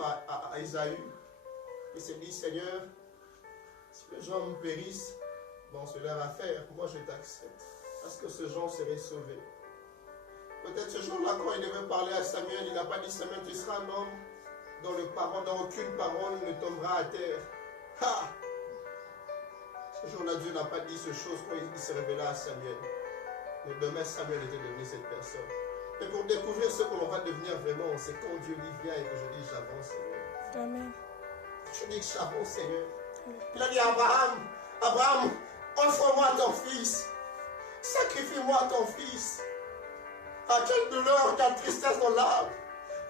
à Isaïe. Il s'est dit, Seigneur, si les gens me périssent, bon, cela va faire, moi je t'accepte. Parce que ce genre serait sauvé. Peut-être ce jour-là, quand il devait parler à Samuel, il n'a pas dit, Samuel, tu seras un homme dont aucune parole ne tombera à terre. Ha! Ce jour-là, Dieu n'a pas dit ces choses quand il se révéla à Samuel. Mais demain, Samuel était devenu cette personne. Et pour découvrir ce que l'on va devenir vraiment, c'est quand Dieu dit viens et que je dis j'avance, Seigneur. Amen. Je dis que j'avance, Seigneur. Il a dit à Abraham, Abraham, offre-moi ton fils. Sacrifie-moi ton fils. Ah, quelle douleur, quelle tristesse dans l'âme.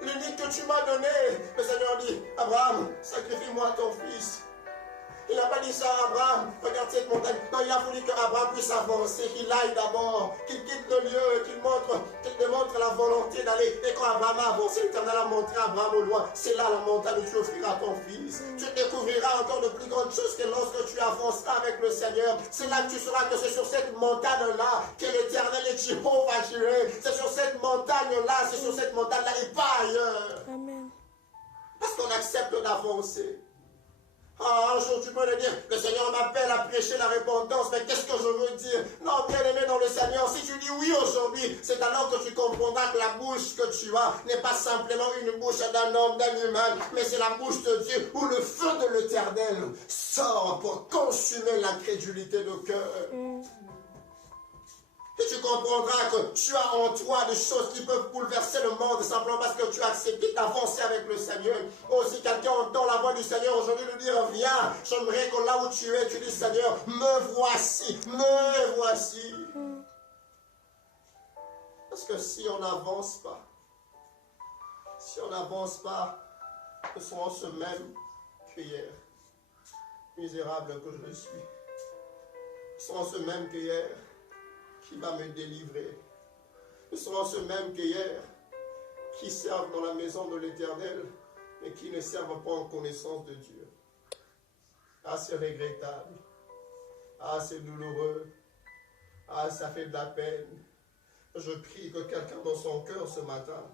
L'unique que tu m'as donné. Le Seigneur dit, Abraham, sacrifie-moi ton fils. Il n'a pas dit ça à Abraham, regarde cette montagne. Non, il a voulu qu'Abraham puisse avancer, qu'il aille d'abord, qu'il quitte le lieu, qu'il démontre la volonté d'aller. Et quand Abraham a avancé, l'Éternel a montré à Abraham au loin, c'est là la montagne où tu offriras ton fils. Tu découvriras encore de plus grandes choses que lorsque tu avanceras avec le Seigneur. C'est là que tu sauras que c'est sur cette montagne-là que l'Éternel est Jéhovah Jireh. C'est sur cette montagne-là, c'est sur cette montagne-là et pas ailleurs. Amen. Parce qu'on accepte d'avancer. Ah, un jour tu peux le dire, le Seigneur m'appelle à prêcher la repentance, mais qu'est-ce que je veux dire? Non, bien aimé dans le Seigneur, si tu dis oui aujourd'hui, c'est alors que tu comprendras que la bouche que tu as n'est pas simplement une bouche d'un homme, d'un humain, mais c'est la bouche de Dieu où le feu de l'Éternel sort pour consumer l'incrédulité de cœur. Et tu comprendras que tu as en toi des choses qui peuvent bouleverser le monde simplement parce que tu as accepté d'avancer avec le Seigneur. Oh, si quelqu'un entend la voix du Seigneur aujourd'hui lui dire, viens, j'aimerais que là où tu es, tu dis, Seigneur, me voici, me voici. Parce que si on n'avance pas, nous serons ce même qu'hier. Misérable que je suis. Nous serons ce même qu'hier. Qui va me délivrer. Nous serons ceux mêmes qu'hier, qui servent dans la maison de l'Éternel, mais qui ne servent pas en connaissance de Dieu. Ah, c'est regrettable. Ah, c'est douloureux. Ah, ça fait de la peine. Je prie que quelqu'un dans son cœur ce matin,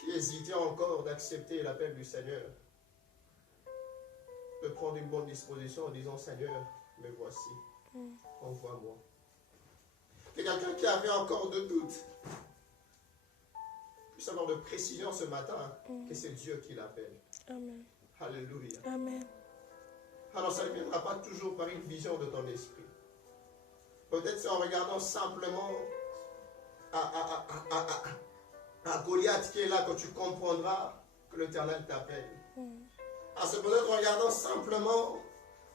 qui hésitait encore d'accepter l'appel du Seigneur, de prendre une bonne disposition en disant, Seigneur, me voici. Envoie-moi. Et quelqu'un qui avait encore de doutes puisse avoir de précision ce matin que c'est Dieu qui l'appelle. Amen. Alléluia. Amen. Alors ça ne viendra pas toujours par une vision de ton esprit. Peut-être c'est en regardant simplement à Goliath qui est là que tu comprendras que l'Éternel t'appelle. C'est peut-être en regardant simplement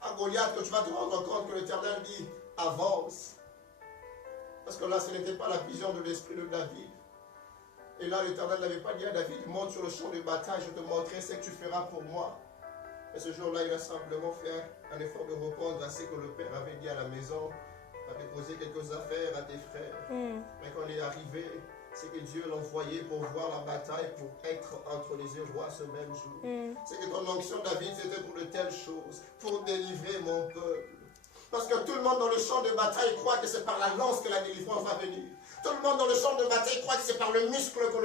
à Goliath que tu vas te rendre compte que l'Éternel dit avance. Parce que là, ce n'était pas la vision de l'esprit de David. Et là, l'Éternel n'avait pas dit à David, monte sur le champ de bataille, je te montrerai ce que tu feras pour moi. Et ce jour-là, il a simplement fait un effort de répondre à ce que le Père avait dit à la maison, à déposer quelques affaires à tes frères. Mais quand il est arrivé, c'est que Dieu l'a envoyé pour voir la bataille, pour être entre les rois ce même jour. C'est que ton onction, David, c'était pour de telles choses, pour délivrer mon peuple. Parce que tout le monde dans le champ de bataille croit que c'est par la lance que la délivrance va venir. Tout le monde dans le champ de bataille croit que c'est par le muscle que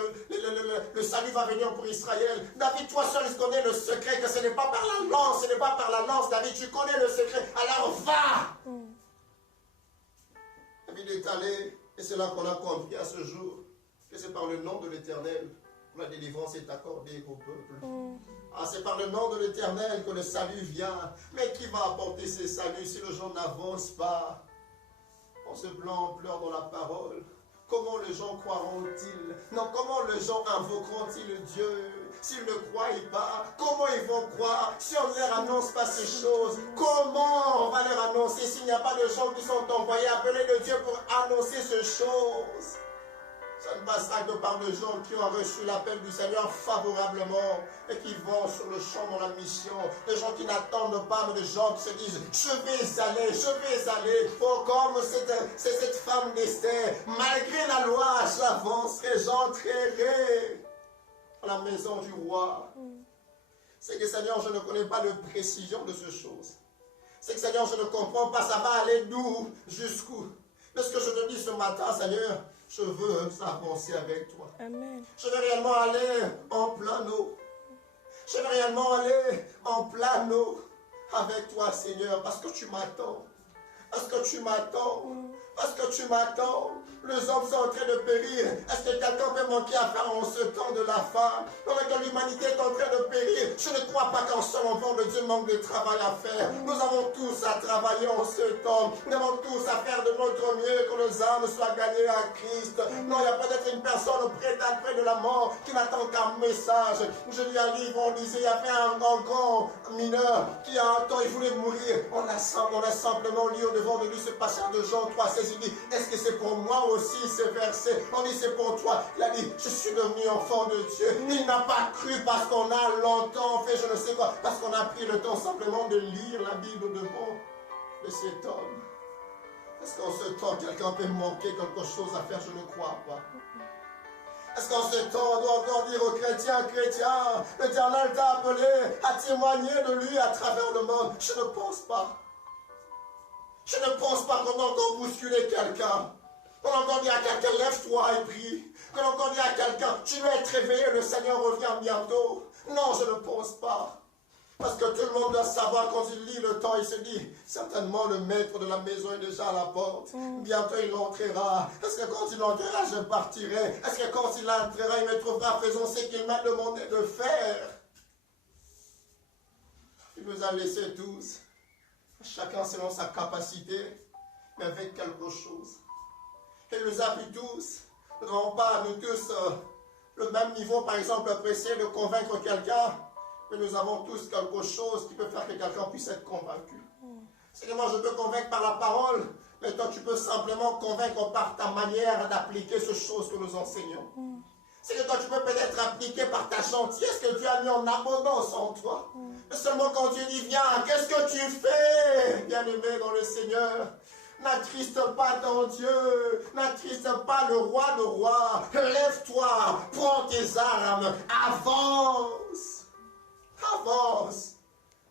le salut va venir pour Israël. David, toi seul, tu connais le secret, que ce n'est pas par la lance, ce n'est pas par la lance. David, tu connais le secret, alors va. David est allé, et c'est là qu'on a compris à ce jour, que c'est par le nom de l'Éternel que la délivrance est accordée au peuple. C'est par le nom de l'Éternel que le salut vient. Mais qui va apporter ce salut si le gens n'avance pas? On se pleure dans la parole. Comment les gens croiront-ils? Non, comment les gens invoqueront-ils Dieu s'ils ne croient pas? Comment ils vont croire si on ne leur annonce pas ces choses? Comment on va leur annoncer s'il n'y a pas de gens qui sont envoyés, appelés de Dieu pour annoncer ces choses? Ça ne passera que par des gens qui ont reçu l'appel du Seigneur favorablement et qui vont sur le champ dans la mission. Des gens qui n'attendent pas, mais des gens qui se disent « Je vais aller. » Oh, comme c'est cette femme d'Esther. Malgré la loi, j'avancerai, j'entrerai à la maison du roi. C'est que Seigneur, je ne connais pas de précision de ces choses. C'est que Seigneur, je ne comprends pas, ça va aller d'où, jusqu'où. Mais ce que je te dis ce matin, Seigneur, je veux avancer avec toi. Amen. Je veux réellement aller en plein eau. Je vais réellement aller en plein eau avec toi, Seigneur, parce que tu m'attends. Parce que tu m'attends. Parce que tu m'attends. Les hommes sont en train de périr. Est-ce que quelqu'un peut manquer à faire en ce temps de la fin? Pendant que l'humanité est en train de périr, je ne crois pas qu'un seul enfant de Dieu manque de travail à faire. Nous avons tous à travailler en ce temps. Nous avons tous à faire de notre mieux que nos âmes soient gagnées à Christ. Non, il y a peut-être une personne près de la mort qui n'attend qu'un message. Je lis un livre, on disait, il y avait un grand mineur qui a un temps, il voulait mourir. On a simplement lu au devant de lui ce passage de Jean 3,16. Il dit, est-ce que c'est pour moi aussi ce verset? On dit, c'est pour toi. Il a dit, je suis devenu enfant de Dieu. Il n'a pas cru parce qu'on a longtemps fait je ne sais quoi, parce qu'on a pris le temps simplement de lire la Bible devant de cet homme. Est-ce qu'en ce temps, quelqu'un peut manquer quelque chose à faire? Je ne crois pas. Est-ce qu'en ce temps, on doit encore dire aux chrétiens, l'Éternel t'a appelé à témoigner de lui à travers le monde? Je ne pense pas. Je ne pense pas qu'on a encore bousculé quelqu'un. Qu'on a encore dit à quelqu'un, lève-toi et prie. Qu'on a encore dit à quelqu'un, tu vas être réveillé, le Seigneur revient bientôt. Non, je ne pense pas. Parce que tout le monde doit savoir, quand il lit le temps, il se dit, certainement le maître de la maison est déjà à la porte. Bientôt il entrera. Est-ce que quand il entrera, je partirai? Est-ce que quand il entrera, il me trouvera faisant ce qu'il m'a demandé de faire? Il nous a laissés tous, chacun selon sa capacité, mais avec quelque chose. Il nous a pris tous. Nous n'avons pas, nous tous, le même niveau, par exemple, pour essayer de convaincre quelqu'un. Mais nous avons tous quelque chose qui peut faire que quelqu'un puisse être convaincu. C'est que moi, je peux convaincre par la parole, mais toi, tu peux simplement convaincre par ta manière d'appliquer ces choses que nous enseignons. C'est que toi, tu peux peut-être appliquer par ta gentillesse que Dieu a mis en abondance en toi. Mais seulement quand Dieu dit, viens, qu'est-ce que tu fais, bien-aimé dans le Seigneur? N'attriste pas ton Dieu, n'attriste pas le roi de rois. Lève-toi, prends tes armes, avance. Avance.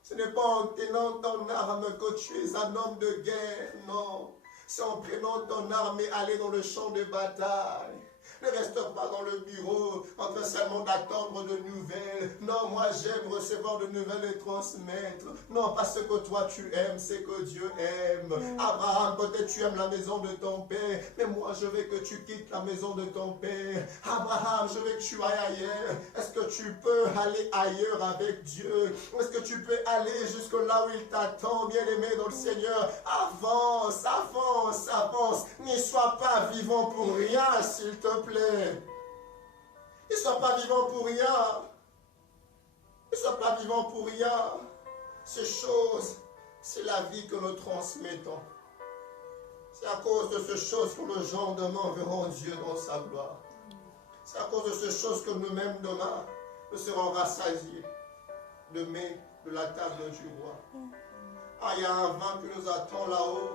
Ce n'est pas en tenant ton arme que tu es un homme de guerre, non. C'est en prenant ton arme et aller dans le champ de bataille. Ne reste pas dans le bureau en train seulement d'attendre de nouvelles. Non, moi j'aime recevoir de nouvelles et transmettre. Non, parce que toi tu aimes ce que Dieu aime. Abraham, peut-être tu aimes la maison de ton père, mais moi je veux que tu quittes la maison de ton père. Abraham, je veux que tu ailles ailleurs. Est-ce que tu peux aller ailleurs avec Dieu? Est-ce que tu peux aller jusque là où il t'attend, bien-aimé dans le Seigneur? Avance, avance, avance. Ne sois pas vivant pour rien, s'il te plaît. Ne sois pas vivant pour rien. Ne sois pas vivant pour rien. Ces choses, c'est la vie que nous transmettons. C'est à cause de ces choses que les gens demain verront Dieu dans sa gloire. C'est à cause de ces choses que nous-mêmes demain, nous serons rassasiés de mets de la table du roi. Ah, il y a un vin qui nous attend là-haut,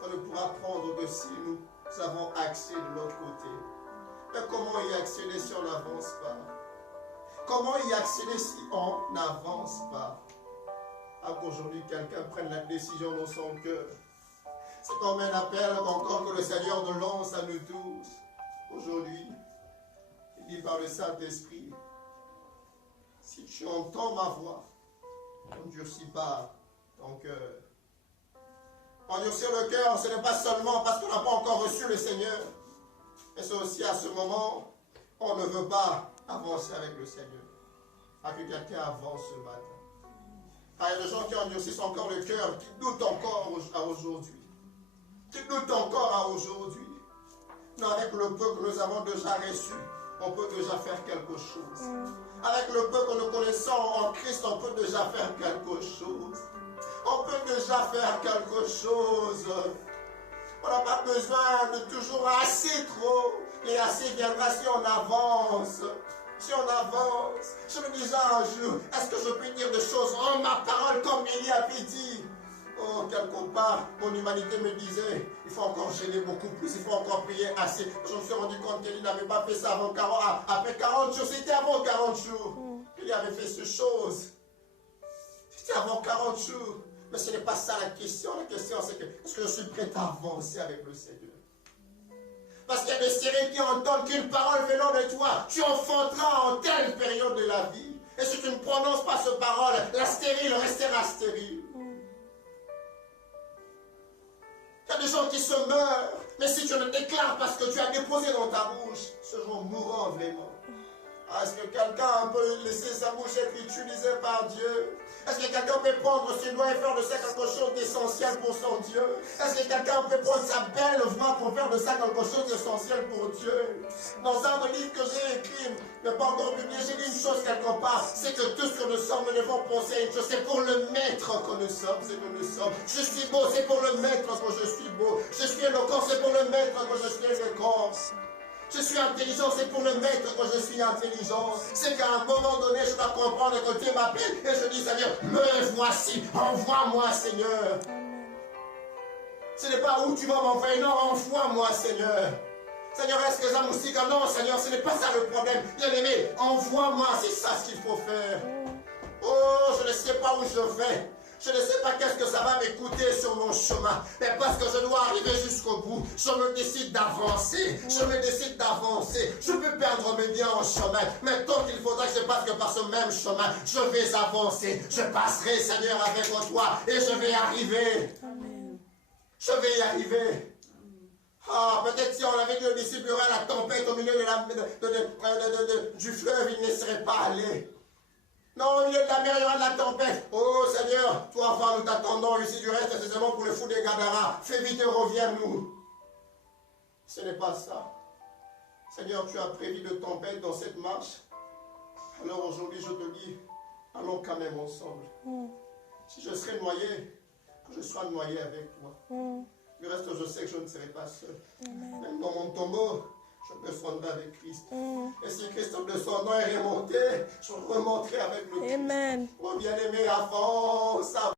qu'on ne pourra prendre que si nous avons accès de l'autre côté. Mais comment y accéder si on n'avance pas? Comment y accéder si on n'avance pas? Ah, qu'aujourd'hui quelqu'un prenne la décision dans son cœur. C'est comme un appel encore que le Seigneur nous lance à nous tous. Aujourd'hui, il dit par le Saint-Esprit, si tu entends ma voix, n'endurcis pas ton cœur. Endurcir le cœur, ce n'est pas seulement parce qu'on n'a pas encore reçu le Seigneur. Et c'est aussi à ce moment, on ne veut pas avancer avec le Seigneur. À que quelqu'un avance ce matin. Car il y a des gens qui endurcissent encore le cœur, qui doutent encore à aujourd'hui. Qui doutent encore à aujourd'hui. Non, avec le peu que nous avons déjà reçu, on peut déjà faire quelque chose. Avec le peu que nous connaissons en Christ, on peut déjà faire quelque chose. On peut déjà faire quelque chose. On n'a pas besoin de toujours assez trop. Et assez viendra si on avance. Si on avance. Je me disais un jour, est-ce que je peux dire des choses en ma parole comme Élie avait dit? Oh, quelque part, mon humanité me disait, il faut encore gêner beaucoup plus, il faut encore prier assez. Je me suis rendu compte qu'Élie n'avait pas fait ça après 40 jours. C'était avant 40 jours qu'il avait fait ces choses. C'était avant 40 jours. Mais ce n'est pas ça la question. La question, c'est que est-ce que je suis prêt à avancer avec le Seigneur? Parce qu'il y a des séries qui entendent qu'une parole venant de toi, tu enfanteras en telle période de la vie. Et si tu ne prononces pas cette parole, la stérile restera stérile. Il y a des gens qui se meurent, mais si tu ne déclares pas ce que tu as déposé dans ta bouche, ce gens mourront vraiment. Est-ce que quelqu'un peut laisser sa bouche être utilisée par Dieu? Est-ce que quelqu'un peut prendre ses doigts et faire de ça quelque chose d'essentiel pour son Dieu? Est-ce que quelqu'un peut prendre sa belle voix pour faire de ça quelque chose d'essentiel pour Dieu? Dans un des livres que j'ai écrit, mais pas encore publié, j'ai dit une chose quelque part, c'est que tout ce que nous sommes, nous devons penser à une chose, c'est pour le maître que nous sommes, c'est que nous sommes. Je suis beau, c'est pour le maître que je suis beau. Je suis éloquent, c'est pour le maître que je suis éloquent. Je suis intelligent, c'est pour le maître que je suis intelligent. C'est qu'à un moment donné, je dois comprendre que Dieu m'appelle et je dis, Seigneur, me voici, envoie-moi, Seigneur. Ce n'est pas où tu vas m'envoyer, non, envoie-moi, Seigneur. Seigneur, est-ce que j'amoustique? Non, Seigneur, ce n'est pas ça le problème. Bien aimé, envoie-moi, c'est ça ce qu'il faut faire. Oh, je ne sais pas où je vais. Je ne sais pas qu'est-ce que ça va m'écouter sur mon chemin. Mais parce que je dois arriver jusqu'au bout, je me décide d'avancer. Je me décide d'avancer. Je peux perdre mes biens en chemin. Mais tant qu'il faudra que je passe que par ce même chemin, je vais avancer. Je passerai, Seigneur, avec toi. Et je vais arriver. Amen. Je vais y arriver. Ah, peut-être si on avait dit au disciple, il y aurait la tempête au milieu du fleuve, il ne serait pas allé. Non, au milieu de la mer, il y aura de la tempête. Oh Seigneur, toi, enfin, nous t'attendons ici du reste, c'est seulement pour le fou des Gadara. Fais vite et reviens-nous. Ce n'est pas ça. Seigneur, tu as prévu de tempête dans cette marche. Alors aujourd'hui, je te dis, allons quand même ensemble. Si je serais noyé, que je sois noyé avec toi. Du reste, je sais que je ne serai pas seul. Même dans mon tombeau, je descendrai avec Christ. Et si Christ descendant est remonté, je remonterai avec le Christ. Amen. Oh bien-aimé, avance, avance.